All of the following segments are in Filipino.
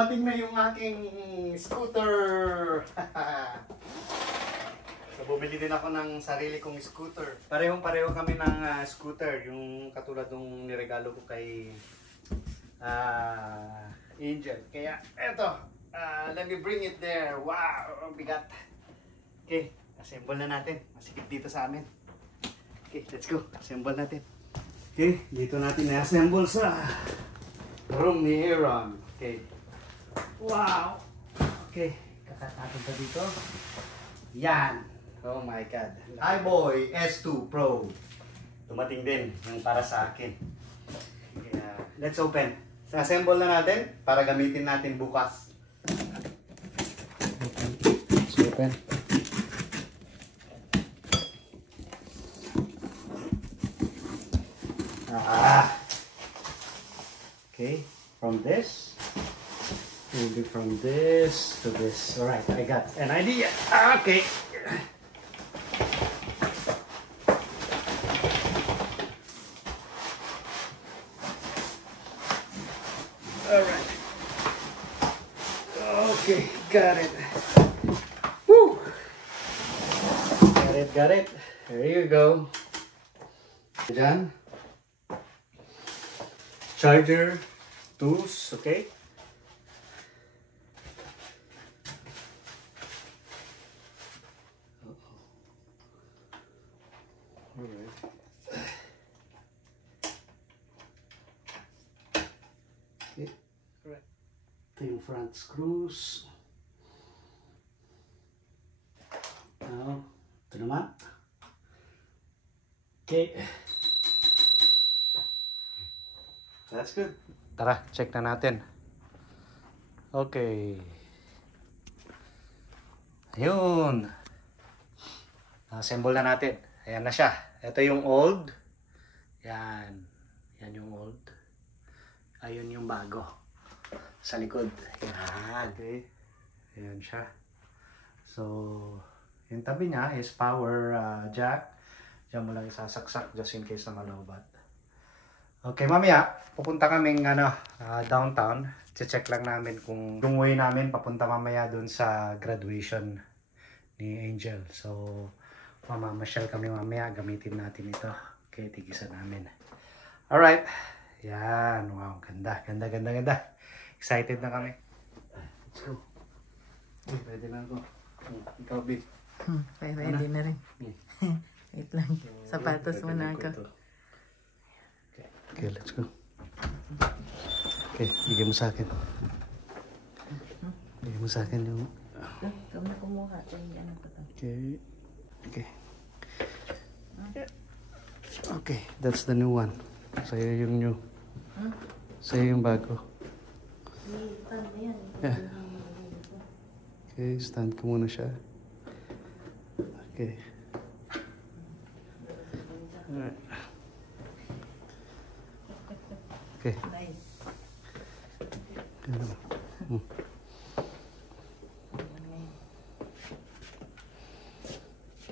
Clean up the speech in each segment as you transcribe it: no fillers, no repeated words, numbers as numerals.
dumating na yung aking scooter. So bumili din ako ng sarili kong scooter. Parehong-pareho kami ng scooter, yung katulad ng niregalo ko kay Angel. Kaya eto, let me bring it there. Wow, ang bigat. Okay, assemble na natin. Masikip dito sa amin. Okay, let's go. Assemble natin. Okay, dito natin na-assemble sa room ni Aaron. Okay. Wow! Okay, kakat natin pa dito. Yan! Oh my God. iBoy S2 Pro. Dumating din yung para sa akin. Kaya, let's open. Assemble na natin para gamitin natin bukas. Let's open. Okay, from this, maybe from this to this. All right, I got an idea. Okay. All right. Okay, got it. Woo! Got it. There you go. Dyan. Charger, tools, okay? Alright. Okay. Alright. Ito yung front screws. Now, ito naman. Okay. That's good. Tara, check na natin. Okay. Ayun. Assemble na natin. Ayan na siya. Ito yung old. Yan. Yan yung old. Ayun yung bago. Sa likod. Yan. Okay. Ayan siya. So, yung tabi niya is power jack. Diyan mo lang isasaksak just in case na malobat. Okay, mamaya pupunta kaming downtown. Check lang namin kung yung way namin papunta mamaya dun sa graduation ni Angel. So, mamamasyal kami mamaya. Gamitin natin ito. Okay, tigisan namin. Alright. Yan. Wow, ganda. Excited na kami. Let's go. Pwede na ako. Ikaw, babe. Ready na rin. Wait lang. Sapatos mo na ako. Okay, let's go. Okay, bigyan mo sa akin. Bigyan mo sa akin yung... Ikaw na kumuha. Okay. Okay. Okay, that's the new one. Sa'yo yung new. Sa'yo yung bago. Yeah. Okay, stand ko muna siya. Okay. Alright. Okay.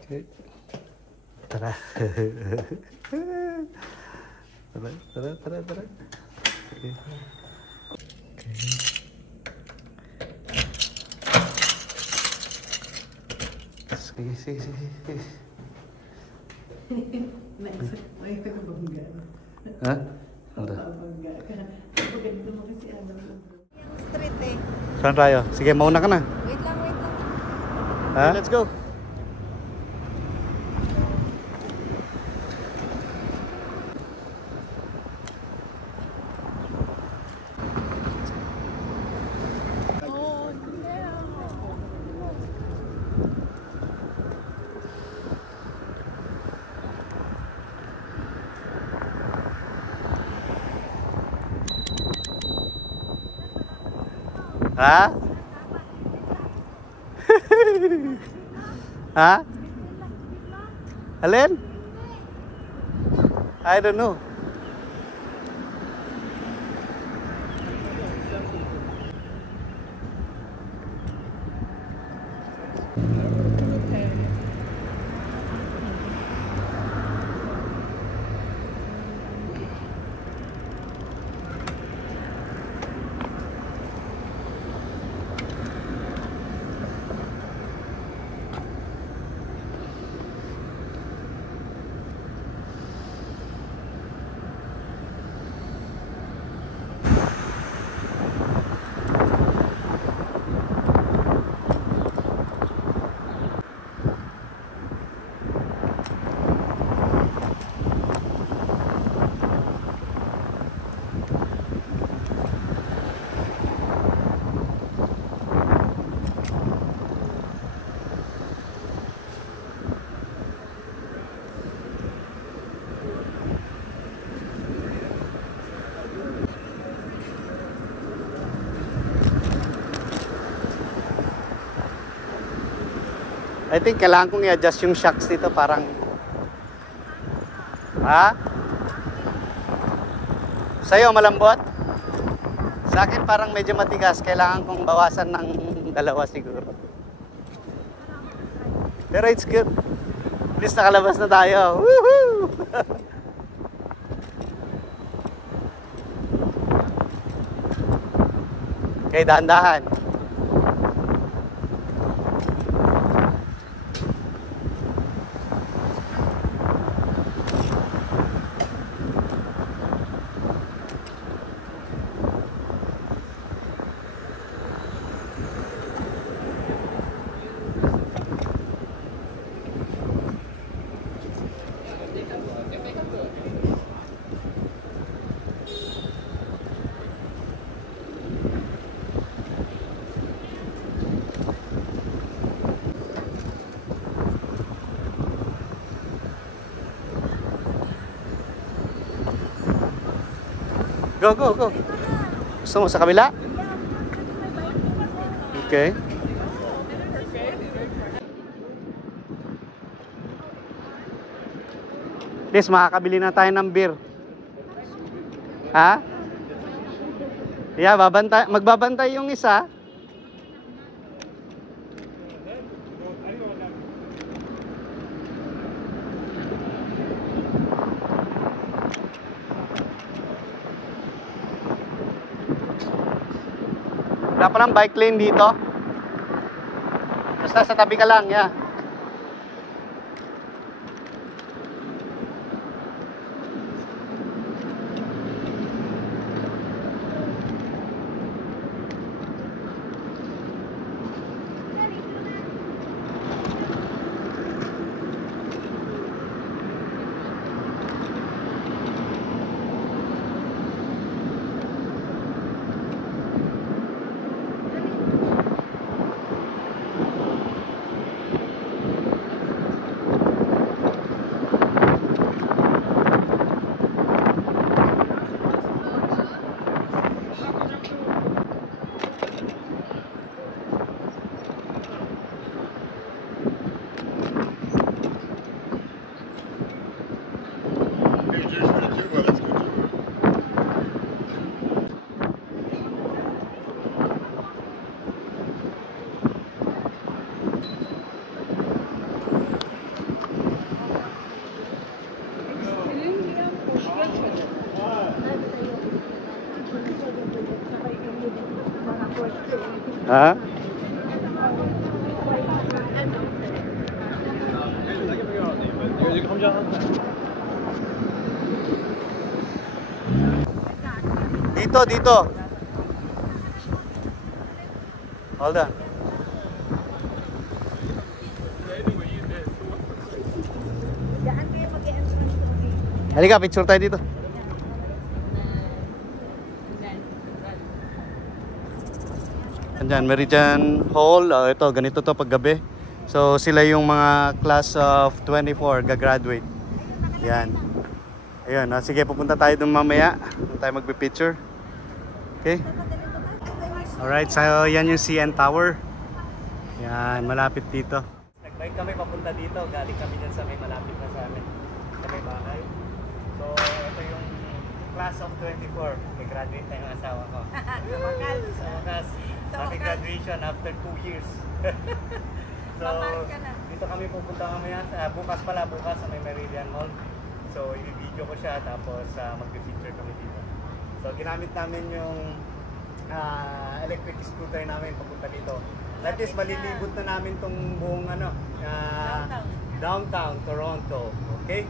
Okay. Tara. Tara. Okay. Okay. Sige. May bangga. Ha? Ano? Street eh. Saan tayo? Sige, mauna ka na. Wait lang. Ha? Okay, let's go. Ha? Ha? Alin? I don't know. I think kailangan kong i-adjust yung shocks dito, parang... Ha? Sa'yo, malambot? Sa akin parang medyo matigas. Kailangan kong bawasan ng 2 siguro. Pero it's good. At least nakalabas na tayo. Woohoo! Okay, dahan-dahan. Go, go, go. Gusto mo sa kabila? Okay. Please, makakabili na tayo ng beer. Ha? Yeah, magbabantay yung isa. Wala palang bike lane dito. Basta sa tabi ka lang, yeah. Ha? Dito, dito. Hold on. Halika, picture tayo dito. Andyan, Meridian Hall. Ito, ganito to paggabi. So, sila yung mga class of 24 gagraduate. Yan. Ayun, sige, pupunta tayo dun mamaya. Pupunta tayo magbe-picture. Okay? Alright, so yan yung CN Tower. Yan, malapit dito. Nag-bike kami papunta dito. Galing kami dyan sa may malapit na sa amin. Sa may bahay. So, ito yung class of 24. Gagraduate na yung asawa ko. Sa wakas. Happy graduation after 2 years. So, dito kami pupunta mamaya. Bukas sa may Meridian Mall. So, i-video ko siya tapos mag-feature kami dito. So, ginamit namin yung electric scooter namin papunta dito. That is, malilibot na namin tong buong downtown Toronto. Okay?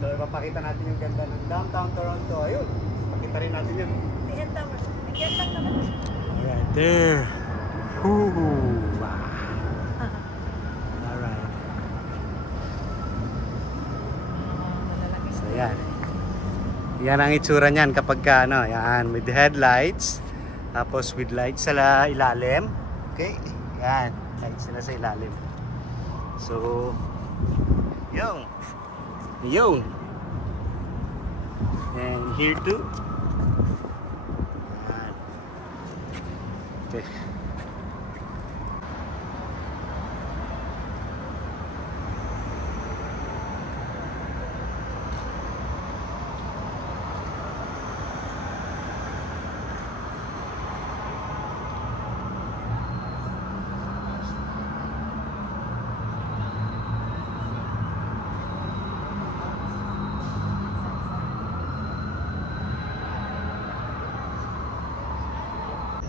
So, ipapakita natin yung ganda ng downtown Toronto. Ayun, pakita rin natin yun. Alright, there. Wow. Alright. So, yan. Yan ang itsura niyan kapag yan, with headlights. Tapos with lights sa ilalim. Okay? Yan. Lights sila sa ilalim. So, yung. And here too. Yan. Okay.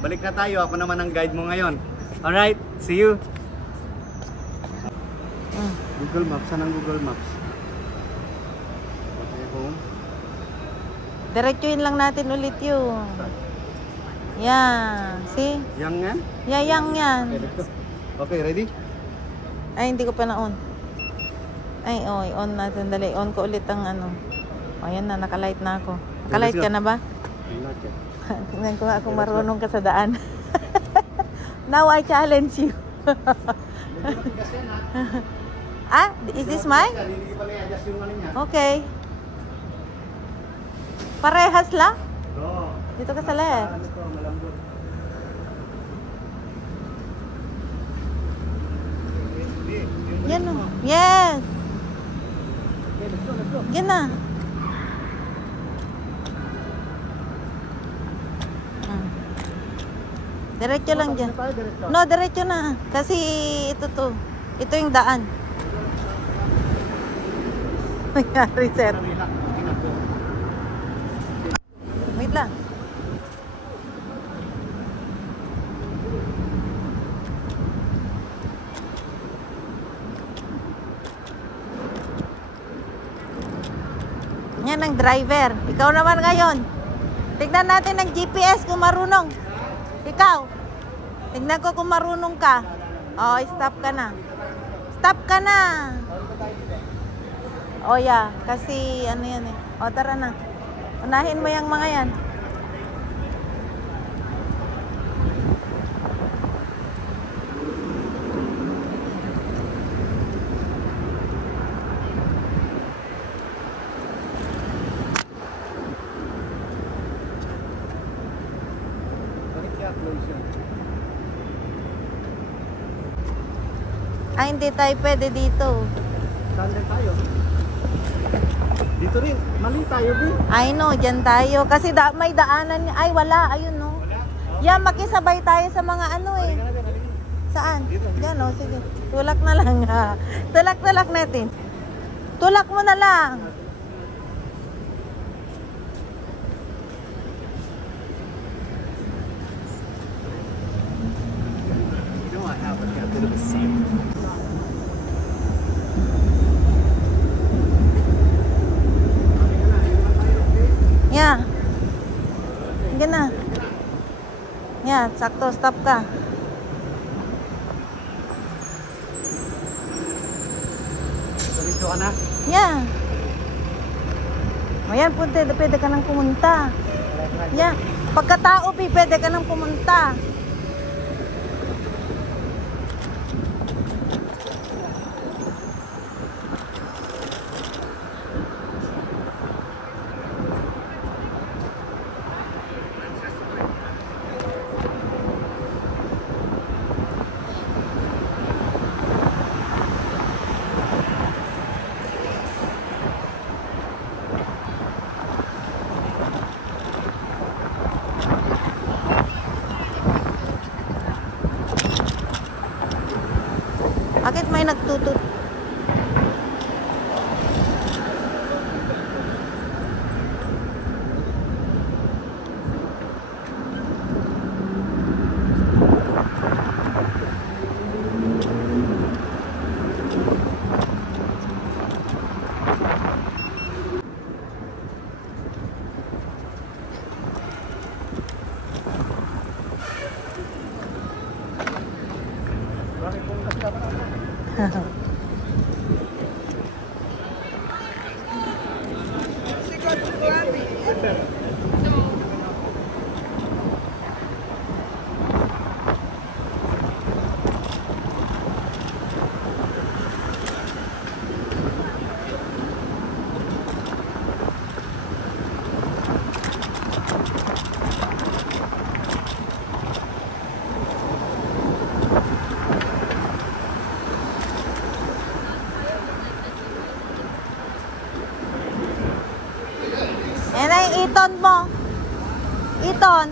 balik na tayo. Ako naman ang guide mo ngayon. Alright, see you. Google Maps, saan ang Google Maps? Okay, home. Diretsuhin lang natin ulit yun. Yan. See? Yang yan? Yeah, yang yan. Okay, let's go. Okay, ready? Ay, hindi ko pa na-on. Ay, oh, on natin. Dali, on ko ulit ang ano. O, yan na, nakalight na ako. Nakalight ka na ba? Not yet. Tingnan ko nga kung marunong ka sa daan. Now I challenge you. Ah, is this mine? Hindi pa na-adjust yung ano niya. Okay. Parehas lang? Oo. Dito ka sa left. Ano to, malambot. Yan o. Yes. Okay, let's go, let's go. Yan na. Diretso lang dyan. Tayo, diretso. No, diretso na. Kasi ito to. Ito yung daan. Nangyari, sir. Wait lang. Yan ang driver. Ikaw naman ngayon. Tignan natin ang GPS kung marunong. Ikaw. Tignan ko kung marunong ka. Oh, stop ka na. Stop ka na. Oh, yeah. Kasi ano yan eh. Oh, tara na. Unahin mo yung mga yan. Ay, hindi tayo pwede dito. Saan din tayo? Dito rin. Mali tayo, B. I know, dyan tayo. Kasi may daanan. Ay, wala. Ayun, no. Yan, makisabay tayo sa mga ano eh. Saan? Yan, no. Sige. Tulak na lang, ha. Tulak natin. Tulak mo na lang. You know what happened? I did it the same. Yeah. Sige na. Yeah, sakto. Stop ka. Diretso ka na? Yeah. Ayan, pwede ka nang pumunta. Yeah. Pagkatao, pwede ka nang pumunta. Bakit may nagtutut? Yan na yung iton mo. Iton.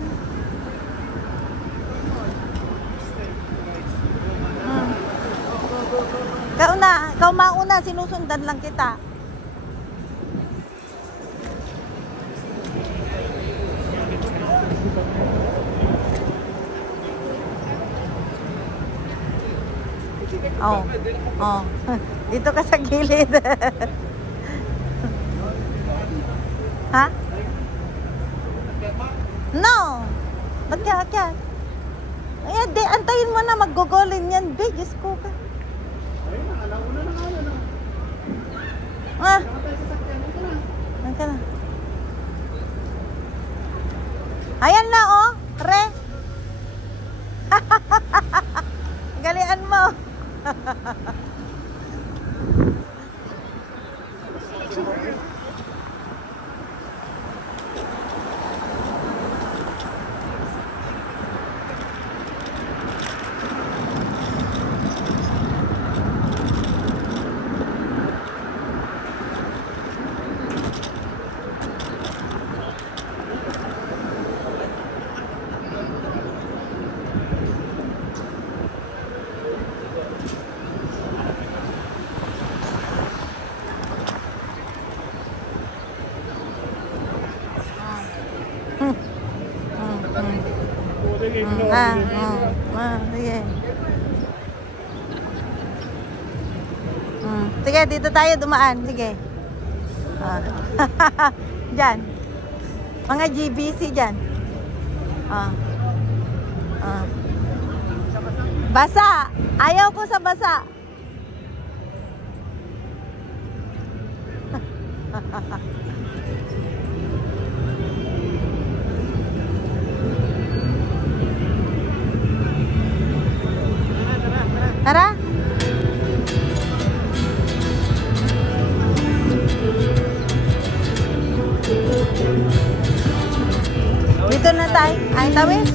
Ikaw mauna, sinusundan lang kita. Oh. Oh. Dito ka sa gilid. Ha? No. Ba't ka akyat? Ay, di, antayin mo na, mag-gogolin yan. Be, Diyos ko ka. Ayun na, alauna na nga na. Ah, Nakatay sa sakyan, ito na. ayan ka na. Ayan na, oh. Re. Galian mo. Sige. Sige, dito tayo dumaan. Sige. Diyan. Mga GBC dyan. Basa. Ayaw ko sa basa. Tara. Dito na tayo. Ay, tawid.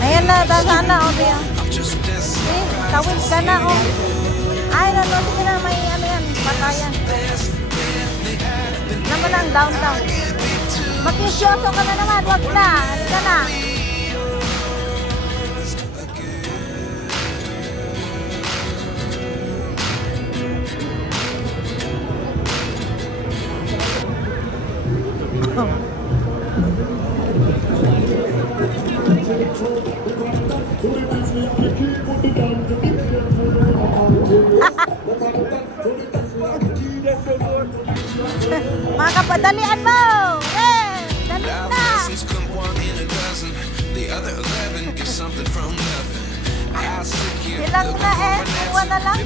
Ayan na, sana, o, Bea. Tawid ka na, o. Ay, no, sige na, may ano yan, patayan. Naman ang downtown. Makisyoso ka na naman, wag na. Halika na. Mga kapadalian mo! Dali na! Bilang na iwan na lang.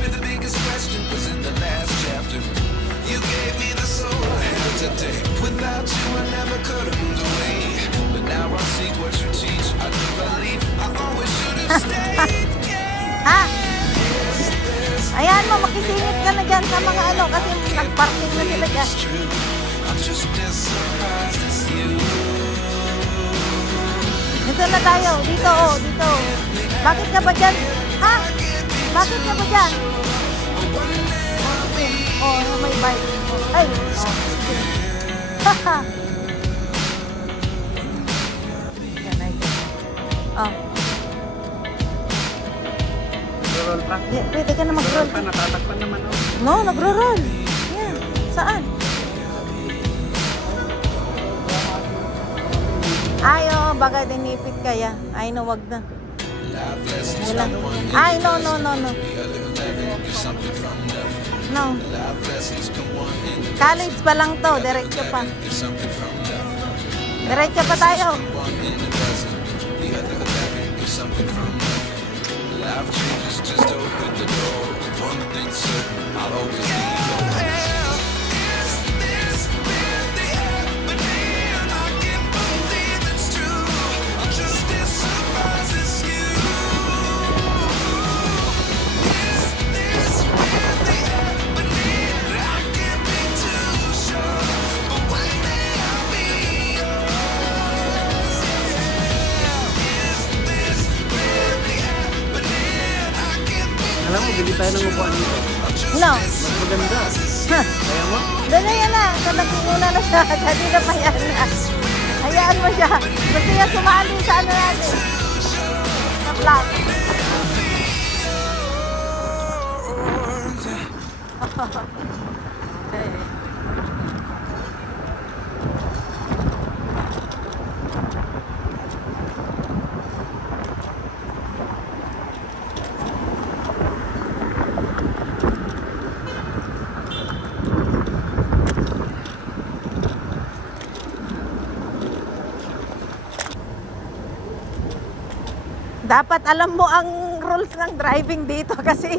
Ha? Ayan mo, makisingit ka na dyan sa mga ano kasi nagparking na sila dyan. Dito na tayo, dito oh, dito. Bakit ka ba dyan? Ha? Bakit ka ba dyan? Oh, may bike. Ay! Haha! Oh. Nag-roll pa? Yeah, pwede ka na mag-roll. Pa, natatakpan naman ako. No, nagro-roll. Yeah. Saan? Ay, oh, bagay dinipit kaya. Ay, no, wag na. Wala. Ay, no. No. College pa lang to. Diretso pa. Diretso pa tayo. Life changes, just open the door. One thing certain, I'll always be yours. Is this really happening? I can't believe it's true. I'm just as surprised as you. Is this really happening? I can't be too sure, but one day I'll be yours. Is this really happening? No. maganda. Kaya mo? Dali yan na. Nagsimula na siya. Kanina pa yan na. Hayaan mo siya. Gusto niya sumali sa ano natin. Sa vlog. Okay. Dapat alam mo ang rules ng driving dito kasi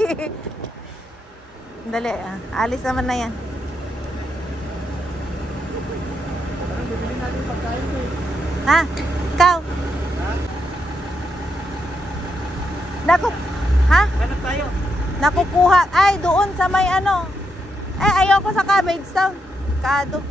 dali, alis naman na yan. Bibili natin pagkain ko eh. Ha? Ikaw? Ha? Ha? Hanap tayo. Nakukuha. Ay, doon sa may ano. Ayoko sa Cabbage Town. Kado.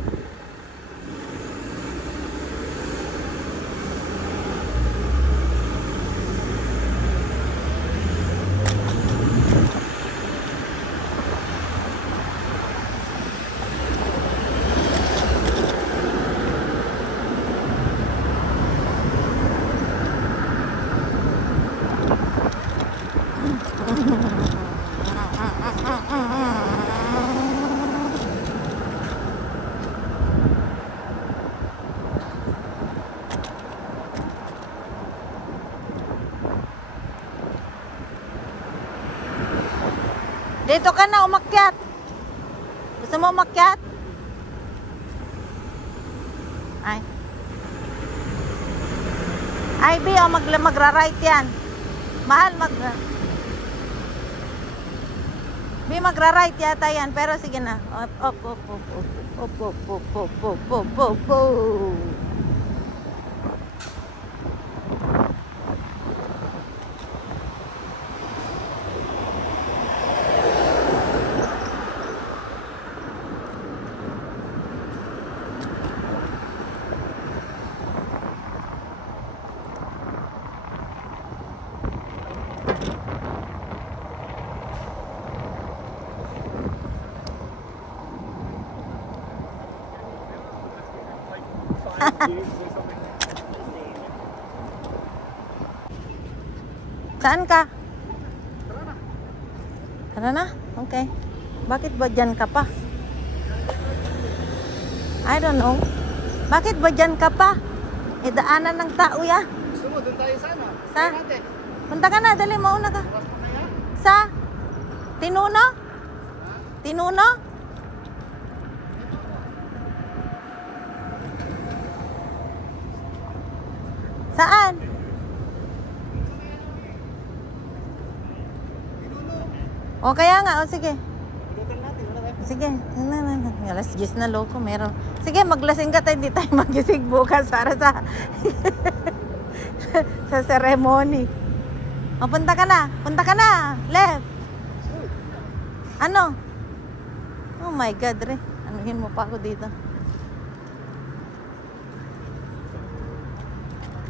Dito ka na umakyat. Gusto mo umakyat? Ay, B, magra-right yan. Mahal B, magra-right yata yan. Pero sige na. Op. Saan ka? Tara na? Okay. Bakit ba dyan ka pa? I don't know. Bakit ba dyan ka pa? Daanan ng tao yan. Gusto mo, doon tayo sana. Sa? Punta ka na, dali, mauna ka. Sa? Tinuno? Tinuno? Saan? O kaya nga, o sige. Sige, alas 10 na loko, meron. Sige, maglasing ka tayo, hindi tayo magising bukas para sa sa ceremony. O, punta ka na, left. Ano? Oh my God, Re. Anuhin mo pa ako dito.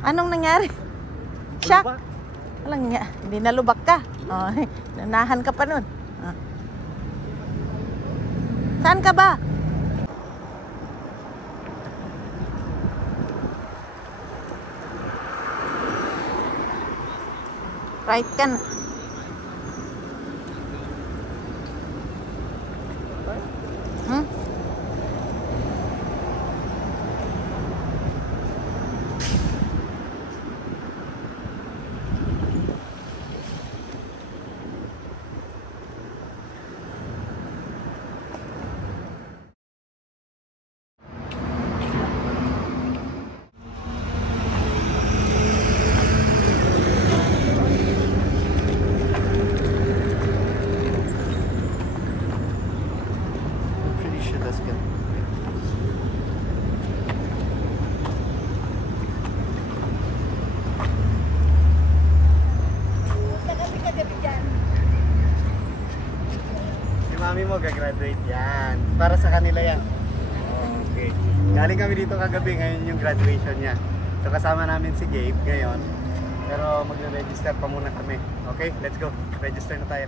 Anong nangyari? Shock? Walang nga, hindi nalubak ka. Oh, nanahan ka pa nun. Saan ka ba? Right ka na. Mami mo gagraduate yan. Para sa kanila yan. Okay. Galing kami dito kagabi, ngayon yung graduation niya. So kasama namin si Gabe ngayon. Pero magre-register pa muna kami. Okay, let's go. Register na tayo.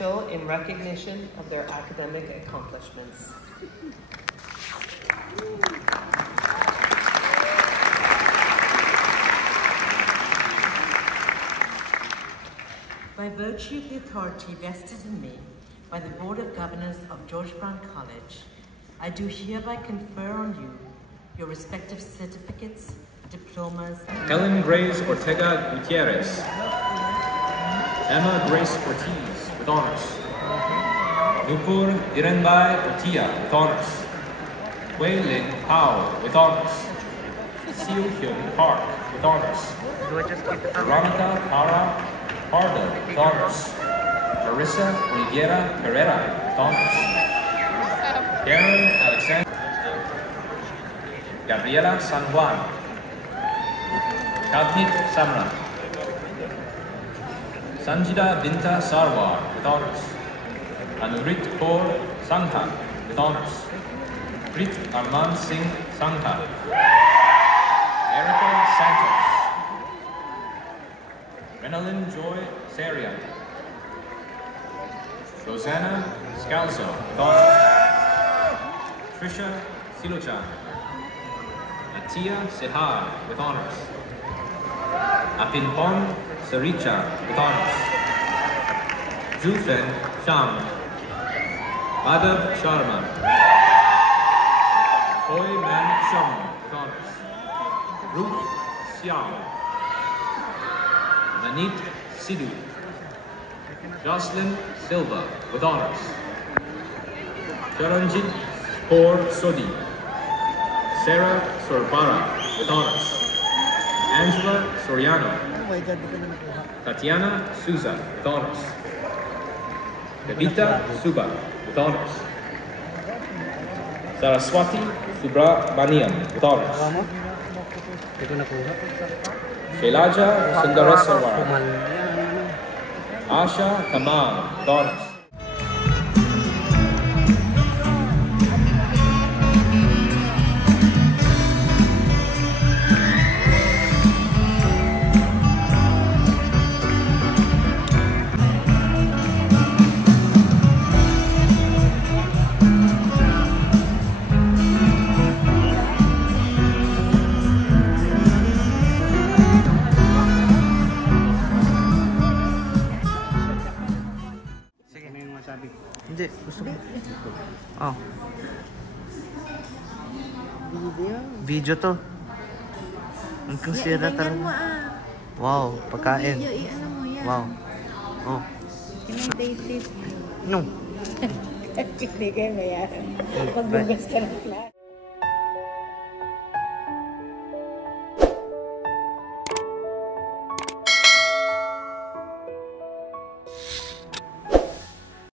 special in recognition of their academic accomplishments. By virtue of the authority vested in me by the Board of Governors of George Brown College, I do hereby confer on you your respective certificates, diplomas. Helen Grace Ortega Gutierrez. Emma Grace Ortiz with honors. Nupur Irenbai Otia with honors. Wei Lin Pao with honors. Seo Hyun Park with honors. Veronica Para Pardo with honors. Marissa Oliveira Pereira with honors. Karen Alexander. Gabriela San Juan. Kavnit Samra. Sanjida Binta Sarwar with honors. Anurit Kaur Sangha with honors. Prit Arman Singh Sangha. Erica Santos. Renalyn Joy Serian. Rosanna Scalzo with honors. Trisha Silochan. Atia Sehar with honors. Apinpon Saricha with honors. Jufen Sham. Madhav Sharma. Hoi Man Sham with honors. Ruth Xiao. Manit Sidhu. Jocelyn Silva with honors. Charanjit Kaur Sodi. Sarah Sorbara with honors. Angela Soriano. Tatiana Souza with honors. Devita Suba with honors. Saraswati Subramanian with honors. Shailaja Sundarasawara. Asha Kamal with honors. Hindi, gusto ko. Oh. Video to. Ang sira talaga. Wow, pagkain. Wow. Oh. No. Hindi kayo mayaran. Pagbugas ka ng lahat.